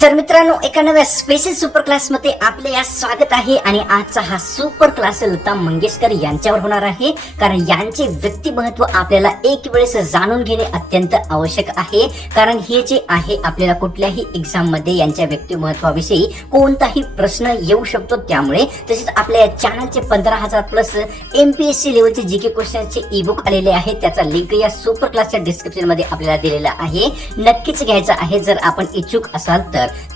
तर मित्रांनो, एका नव्या स्पेशल सुपर क्लास मध्ये आपले या स्वागत आहे. आणि आजचा हा सुपर क्लास लता मंगेशकर यांच्यावर होणार आहे, कारण यांचे व्यक्तिमत्व आपल्याला एक वेळेस जाणून घेणे अत्यंत आवश्यक आहे. कारण हे जे आहे, आपल्याला कुठल्याही एक्झाम मध्ये यांच्या व्यक्तिमत्वाविषयी कोणताही प्रश्न येऊ शकतो. त्यामुळे तसेच आपल्या चॅनलचे 15,000 प्लस MPSC लेवलचे जीके क्वेश्चनचे ई बुक आलेले आहे. त्याचा लिंक या सुपर क्लासच्या डिस्क्रिप्शन मध्ये आपल्याला दिलेला आहे. नक्कीच घ्यायचा आहे जर आपण इच्छुक असाल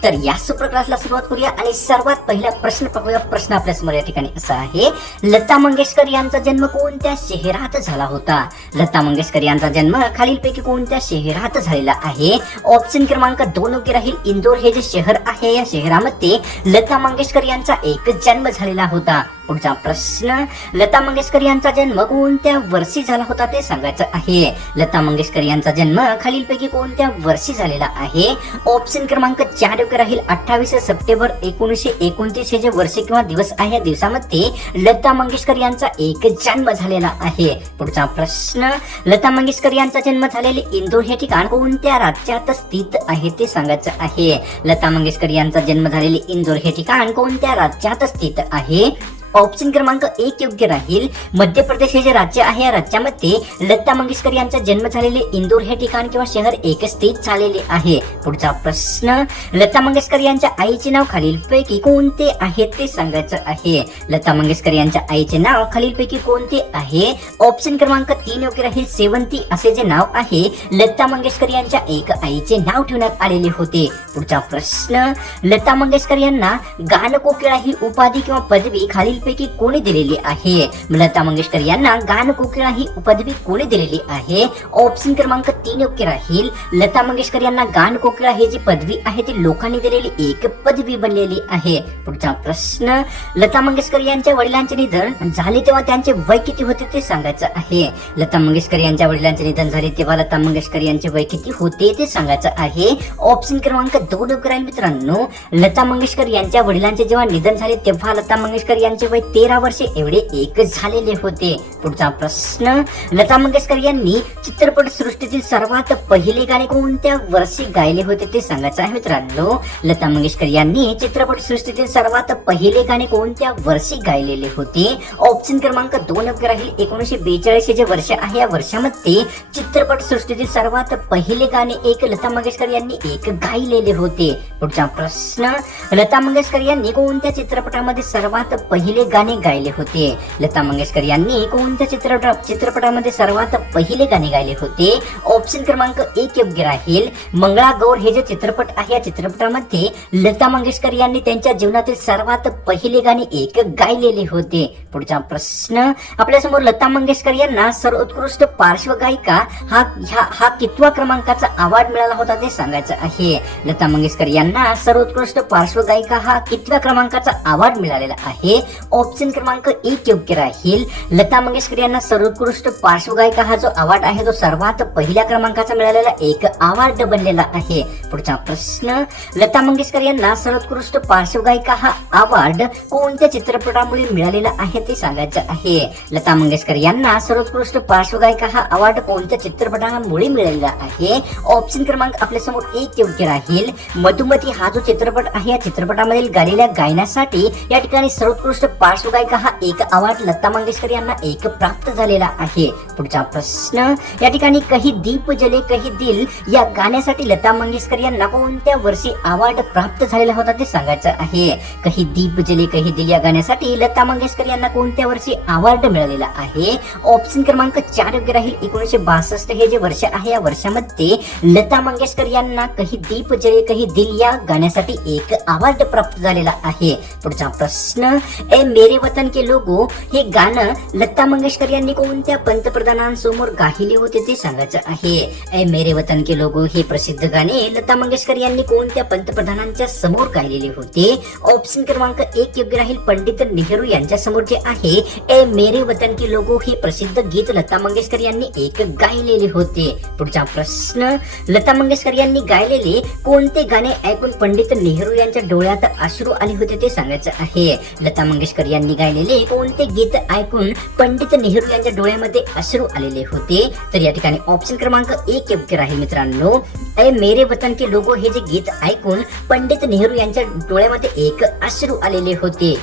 तर या सुपर क्लासला सुरुवात करूया. आणि सर्वात पहिला प्रश्न पाहूया. प्रश्न आपल्या समोर या ठिकाणी असा आहे, लता मंगेशकर यांचा जन्म कोणत्या शहरात झाला होता? लता मंगेशकर यांचा जन्म खालीलपैकी कोणत्या शहरात झालेला आहे? ऑप्शन क्रमांक 2 योग्य राहील. इंदोर हे जे शहर आहे, या शहरामध्ये लता मंगेशकर यांचा एक जन्म झालेला होता. पुढचा प्रश्न, लता मंगेशकर यांचा जन्म कोणत्या वर्षी झाला होता ते सांगायचं आहे. लता मंगेशकर यांचा जन्म खालीलपैकी कोणत्या वर्षी झालेला आहे? ऑप्शन क्रमांक 4 योग्य राहील. 28 सप्टेंबर 1929 हे जे वर्ष किंवा दिवस आहे, या दिवसामध्ये लता मंगेशकर यांचा एक जन्म झालेला आहे. पुढचा प्रश्न, लता मंगेशकर यांचा जन्म झालेले इंदोर हे ठिकाण कोणत्या राज्यात स्थित आहे ते सांगायचं आहे. लता मंगेशकर यांचा जन्म झालेले इंदोर हे ठिकाण कोणत्या राज्यात स्थित आहे? ऑप्शन क्रमांक 1 योग्य राहील. मध्य प्रदेश हे जे राज्य आहे, या राज्यामध्ये लता मंगेशकर यांचा जन्म झालेले इंदोर हे ठिकाण किंवा शहर एक स्थित झालेले आहे. पुढचा प्रश्न, लता मंगेशकर यांच्या आईचे नाव खालीलपैकी कोणते आहे ते सांगायचं आहे. लता मंगेशकर यांच्या आईचे नाव खालीलपैकी कोणते आहे? ऑप्शन क्रमांक 3 योग्य राहील. सेवंती असे जे नाव आहे, लता मंगेशकर यांच्या एक आईचे नाव ठेवण्यात आलेले होते. पुढचा प्रश्न, लता मंगेशकर यांना गानकोकिळा ही उपाधी किंवा पदवी खालीलपैकी कोणी दिलेली आहे? लता मंगेशकर यांना गानकोकिळा ही पदवी कोणी दिलेली आहे? ऑप्शन क्रमांक 3 योग्य राहील. लता मंगेशकर यांना गानकोकिळा ही जी पदवी आहे ती लोकांनी दिलेली एक पदवी बनलेली आहे. पुढचा प्रश्न, लता मंगेशकर यांच्या वडिलांचे निधन झाले तेव्हा त्यांचे वय किती होते ते सांगायचं आहे. लता मंगेशकर यांच्या वडिलांचे निधन झाले तेव्हा लता मंगेशकर यांचे वय किती होते ते सांगायचं आहे. ऑप्शन क्रमांक 2 योग्य राहील. मित्रांनो, लता मंगेशकर यांच्या वडिलांचे जेव्हा निधन झाले तेव्हा लता मंगेशकर यांचे वय 13 वर्षे एवढे एक झालेले होते. पुढचा प्रश्न, लता मंगेशकर यांनी चित्रपट सृष्टीतील सर्वात पहिले गाणे कोणत्या वर्षी गायले होते ते सांगायचं आहे. मित्रांनो, लता मंगेशकर यांनी चित्रपट सृष्टीतील सर्वात पहिले गाणे कोणत्या वर्षी गायलेले होते? ऑप्शन क्रमांक 2 योग्य राहील. 1942 हे जे वर्ष आहे, या वर्षामध्ये चित्रपट सृष्टीतील सर्वात पहिले गाणे एक लता मंगेशकर यांनी एक गायलेले होते. पुढचा प्रश्न, लता मंगेशकर यांनी कोणत्या चित्रपटामध्ये सर्वात पहिले गाणे गायले होते? लता मंगेशकर यांनी कोणत्या चित्रपटामध्ये सर्वात पहिले गाणे गायले होते? ऑप्शन क्रमांक 1 योग्य राहील. मंगळागौर हे जे चित्रपट आहे, या चित्रपटामध्ये लता मंगेशकर यांनी त्यांच्या जीवनातील सर्वात पहिले गाणे एक गायलेले होते. पुढचा प्रश्न, आपल्या समोर लता मंगेशकर यांना सर्वोत्कृष्ट पार्श्वगायिका हा कितवा क्रमांकाचा अवॉर्ड मिळाला होता ते सांगायचं आहे. लता मंगेशकर यांना सर्वोत्कृष्ट पार्श्वगायिका हा कितव्या क्रमांकाचा अवॉर्ड मिळालेला आहे? ऑप्शन क्रमांक 1 योग्य राहील. लता मंगेशकर यांना सर्वोत्कृष्ट पार्श्वगायिका हा जो अवॉर्ड आहे तो सर्वात पहिल्या क्रमांकाचा मिळालेला एक अवॉर्ड बनलेला आहे. पुढचा प्रश्न, लता मंगेशकर यांना सर्वोत्कृष्ट पार्श्वगायिका हा अवॉर्ड कोणत्या चित्रपटामुळे मिळालेला आहे ते सांगायचं आहे. लता मंगेशकर यांना सर्वोत्कृष्ट पार्श्वगायिका हा अवॉर्ड कोणत्या चित्रपटामुळे मिळालेला आहे? ऑप्शन क्रमांक आपल्या समोर 1 योग्य राहील. मधुमती हा जो चित्रपट आहे, या चित्रपटामधील गायलेल्या गायनासाठी या ठिकाणी सर्वोत्कृष्ट पार्श्वगायिका हा एक अवॉर्ड लता मंगेशकर यांना एक प्राप्त झालेला आहे. पुढचा प्रश्न, या ठिकाणी कही दीप जले कही दिल या गाण्यासाठी लता मंगेशकर यांना कोणत्या वर्षी अवॉर्ड प्राप्त झालेला होता ते सांगायचं आहे. कही दीप जले कही दिल या गाण्यासाठी लता मंगेशकर यांना कोणत्या वर्षी अवॉर्ड मिळालेला आहे? ऑप्शन क्रमांक 4 योग्य राहील. 1962 हे जे वर्ष आहे, या वर्षामध्ये लता मंगेशकर यांना कही दीप जले कही दिल या गाण्यासाठी एक अवॉर्ड प्राप्त झालेला आहे. पुढचा प्रश्न, ए मेरे वतन के लोगो हे गाणं लता मंगेशकर यांनी कोणत्या पंतप्रधानांसमोर गायले होते ते सांगायचं आहे. ए मेरे वतन के लोगो हे प्रसिद्ध गाणे लता मंगेशकर यांनी कोणत्या पंतप्रधानांच्या समोर गायलेले होते? ऑप्शन क्रमांक 1 योग्य राहील. पंडित नेहरू यांच्या समोर जे आहे ए मेरे वतन के लोगो हे प्रसिद्ध गीत लता मंगेशकर यांनी एक गायलेले होते. पुढचा प्रश्न, लता मंगेशकर यांनी गायलेले कोणते गाणे ऐकून पंडित नेहरू यांच्या डोळ्यात अश्रू आले होते ते सांगायचं आहे. लता मंगेशकर मंगेशकर यांनी गायलेले कोणते गीत ऐकून पंडित नेहरू यांच्या डोळ्यामध्ये अश्रू आलेले होते? तर या ठिकाणी ऑप्शन क्रमांक 1 योग्य राहील मित्रांनो. ए मेरे वतन के लोगो हे जे गीत ऐकून पंडित नेहरू यांच्या डोळ्यामध्ये एक अश्रू आलेले होते.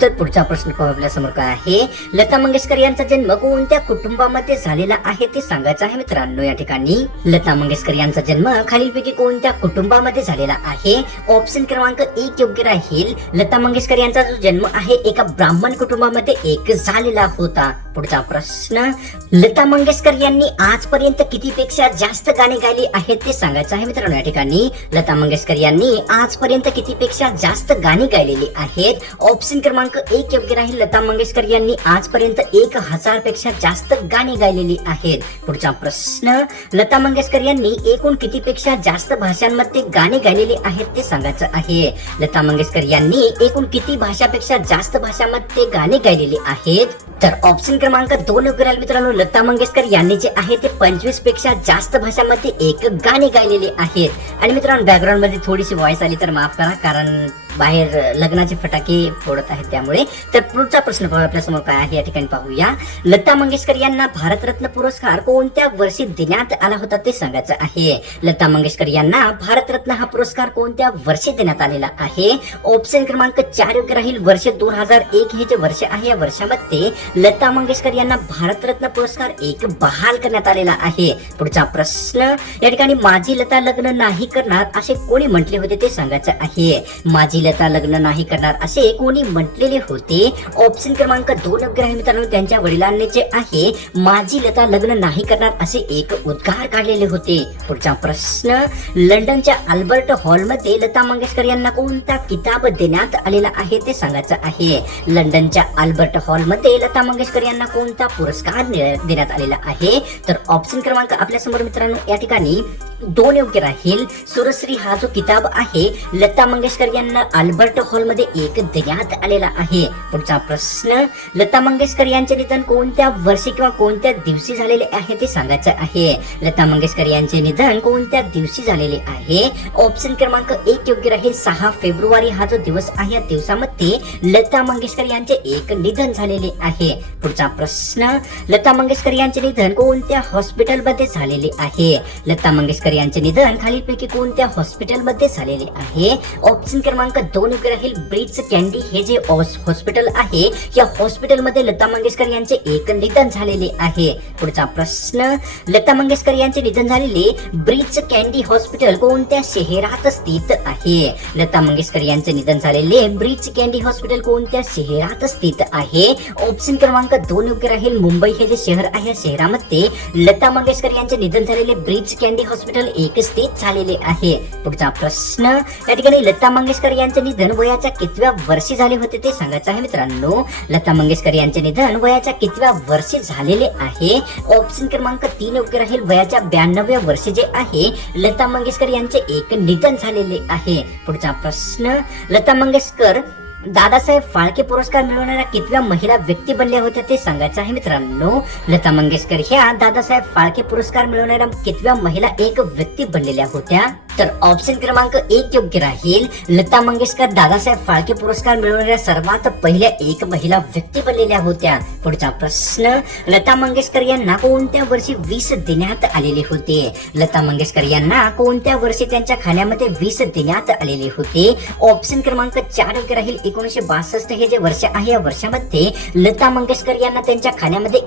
तर पुढचा प्रश्न पाहू आपल्या समोर काय आहे. लता मंगेशकर यांचा जन्म कोणत्या कुटुंबामध्ये झालेला आहे ते सांगायचं आहे मित्रांनो. या ठिकाणी लता मंगेशकर यांचा जन्म खालीलपैकी कोणत्या कुटुंबामध्ये झालेला आहे? ऑप्शन क्रमांक 1 योग्य राहील. लता मंगेशकर यांचा जो जन्म आहे एका ब्राह्मण कुटुंबामध्ये एक झालेला होता. पुढचा प्रश्न, लता मंगेशकर यांनी आजपर्यंत कितीपेक्षा जास्त गाणी गायली आहेत ते सांगायचं आहे मित्रांनो. या ठिकाणी लता मंगेशकर यांनी आजपर्यंत कितीपेक्षा जास्त गाणी गायलेली आहेत? ऑप्शन क्रमांक 1 योग्य राहील. लता मंगेशकर यांनी आजपर्यंत 1000 पेक्षा जास्त गाणी गायलेली आहेत. पुढचा प्रश्न, लता मंगेशकर यांनी एकूण कितीपेक्षा जास्त भाषांमध्ये गाणी गायलेली आहेत ते सांगायचं आहे? लता मंगेशकर यांनी एकूण किती भाषापेक्षा जास्त भाषांमध्ये गाणी गायलेली आहेत? तर ऑप्शन क्रमांक 2 योग्य राहील मित्रांनो. लता मंगेशकर यांनी जे आहे ते 25 पेक्षा जास्त भाषांमध्ये एक गाणी गायलेली आहेत. आणि मित्रांनो बॅकग्राऊंड मध्ये थोडीशी व्हॉइस आली तर माफ करा, कारण बाहेर लग्नाचे फटाके फोडत आहेत त्यामुळे. तर पुढचा प्रश्न आपल्या समोर काय आहे या ठिकाणी पाहूया. लता मंगेशकर यांना भारतरत्न पुरस्कार कोणत्या वर्षी देण्यात आला होता ते सांगायचं आहे? लता मंगेशकर यांना भारतरत्न हा पुरस्कार कोणत्या वर्षी देण्यात आलेला आहे? ऑप्शन क्रमांक 4 योग्य राहील. वर्ष 2001 हे जे वर्ष आहे या वर्षामध्ये लता मंगेशकर यांना भारतरत्न पुरस्कार बहाल करण्यात आलेला आहे. पुढचा प्रश्न, या ठिकाणी माझी लता लग्न नाही करणार असे कोणी म्हटले होते ते सांगायचं आहे? माझी लता लग्न नाही करणार असे कोणी म्हटलेले होते? ऑप्शन क्रमांक 2 योग्य राहील मित्रांनो. त्यांच्या वडिलांनी जे आहे माझी लता लग्न नाही करणार असे एक उद्गार काढलेले होते. पुढचा प्रश्न, लंडनच्या अल्बर्ट हॉलमध्ये लता मंगेशकर यांना कोणता किताब देण्यात आलेला आहे ते सांगायचं आहे? लंडनच्या अल्बर्ट हॉलमध्ये लता मंगेशकर यांना कोणता पुरस्कार देण्यात आलेला आहे? तर ऑप्शन क्रमांक आपल्या समोर मित्रांनो या ठिकाणी 2 योग्य राहील. सुरश्री हा जो किताब आहे लता मंगेशकर यांना अल्बर्ट हॉल मध्ये देण्यात आलेला आहे. पुढचा प्रश्न, लता मंगेशकर यांचे निधन कोणत्या वर्षी किंवा कोणत्या दिवशी झालेले आहे ते सांगायचं आहे? लता मंगेशकर यांचे निधन कोणत्या दिवशी झालेले आहे? ऑप्शन क्रमांक 1 योग्य राहील. 6 फेब्रुवारी हा जो दिवस आहे या दिवसामध्ये लता मंगेशकर यांचे निधन झालेले आहे. पुढचा प्रश्न, लता मंगेशकर यांचे निधन कोणत्या हॉस्पिटलमध्ये झालेले आहे? लता मंगेशकर यांचे निधन खालीलपैकी कोणत्या हॉस्पिटलमध्ये झालेले आहे? ऑप्शन क्रमांक 2 योग्य राहील. ब्रीच कॅन्डी हे जे हॉस्पिटल आहे या हॉस्पिटलमध्ये लता मंगेशकर यांचे निधन झालेले आहे. पुढचा प्रश्न, लता मंगेशकर यांचे निधन झालेले ब्रीच कॅन्डी हॉस्पिटल कोणत्या शहरात स्थित आहे? लता मंगेशकर यांचे निधन झालेले ब्रीच कॅन्डी हॉस्पिटल कोणत्या शहरात स्थित आहे? ऑप्शन क्रमांक 2 योग्य राहील. मुंबई हे जे शहर आहे या शहरामध्ये लता मंगेशकर यांचे निधन झालेले ब्रीच कॅन्डी हॉस्पिटल स्थित झालेले आहे. पुढचा प्रश्न, या ठिकाणी लता मंगेशकर यांचे निधन वयाच्या कितव्या वर्षी झाले होते ते सांगायचं आहे मित्रांनो. लता मंगेशकर यांचे निधन वयाच्या कितव्या वर्षी झालेले आहे? ऑप्शन क्रमांक 3 योग्य राहील. वयाच्या 92व्या वर्षी जे आहे लता मंगेशकर यांचे निधन झालेले आहे. पुढचा प्रश्न, लता मंगेशकर दादासाहेब फाळके पुरस्कार मिळवणाऱ्या कितव्या महिला व्यक्ती बनल्या होत्या ते सांगायचं आहे मित्रांनो. लता मंगेशकर ह्या दादासाहेब फाळके पुरस्कार मिळवणाऱ्या कितव्या महिला व्यक्ती बनलेल्या होत्या? तर ऑप्शन क्रमांक 1 योग्य राहील. लता मंगेशकर दादासाहेब फाळके पुरस्कार मिळवणाऱ्या सर्वात पहिल्या महिला व्यक्ती बनलेल्या होत्या. पुढचा प्रश्न, लता मंगेशकर यांना कोणत्या वर्षी विष देण्यात आलेले होते? लता मंगेशकर यांना कोणत्या वर्षी त्यांच्या खाण्यामध्ये विष देण्यात आलेले होते? ऑप्शन क्रमांक 4 योग्य राहील. 1962 हे जे वर्ष आहे या वर्षामध्ये लता मंगेशकर यांना त्यांच्या खाण्यामध्ये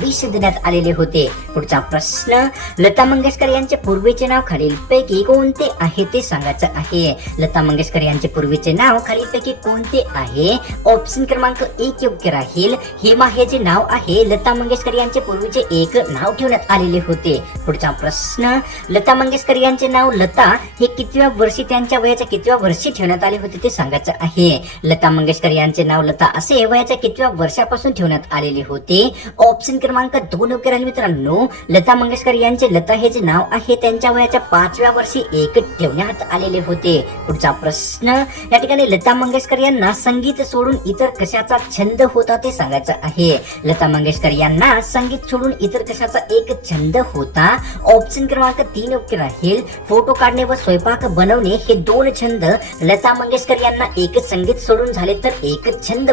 विष देण्यात आलेले होते. पुढचा प्रश्न, लता मंगेशकर यांचे पूर्वीचे नाव खालीलपैकी कोणते आहे ते सांगायचं आहे? लता मंगेशकर यांचे पूर्वीचे नाव खालीलपैकी कोणते आहे? ऑप्शन क्रमांक 1 योग्य राहील. हेमा हे जे नाव आहे लता मंगेशकर यांचे पूर्वीचे नाव ठेवण्यात आलेले होते. पुढचा प्रश्न, लता मंगेशकर यांचे नाव लता हे कितव्या वर्षी त्यांच्या वयाच्या कितव्या वर्षी ठेवण्यात आले होते ते सांगायचं आहे? लता मंगेशकर यांचे नाव लता असे वयाच्या कितव्या वर्षापासून ठेवण्यात आलेले होते? ऑप्शन क्रमांक 2 योग्य राहील मित्रांनो. लता मंगेशकर यांचे लता हे जे नाव आहे त्यांच्या वयाच्या 5व्या वर्षी ठेवण्यात आलेले होते. पुढचा प्रश्न, या ठिकाणी लता मंगेशकर यांना संगीत सोडून इतर कशाचा छंद होता ते सांगायचं आहे? लता मंगेशकर यांना संगीत सोडून इतर कशाचा छंद होता? ऑप्शन क्रमांक 3 योग्य राहील. फोटो काढणे व स्वयंपाक बनवणे हे 2 छंद लता मंगेशकर यांना संगीत सोडून झाले तर छंद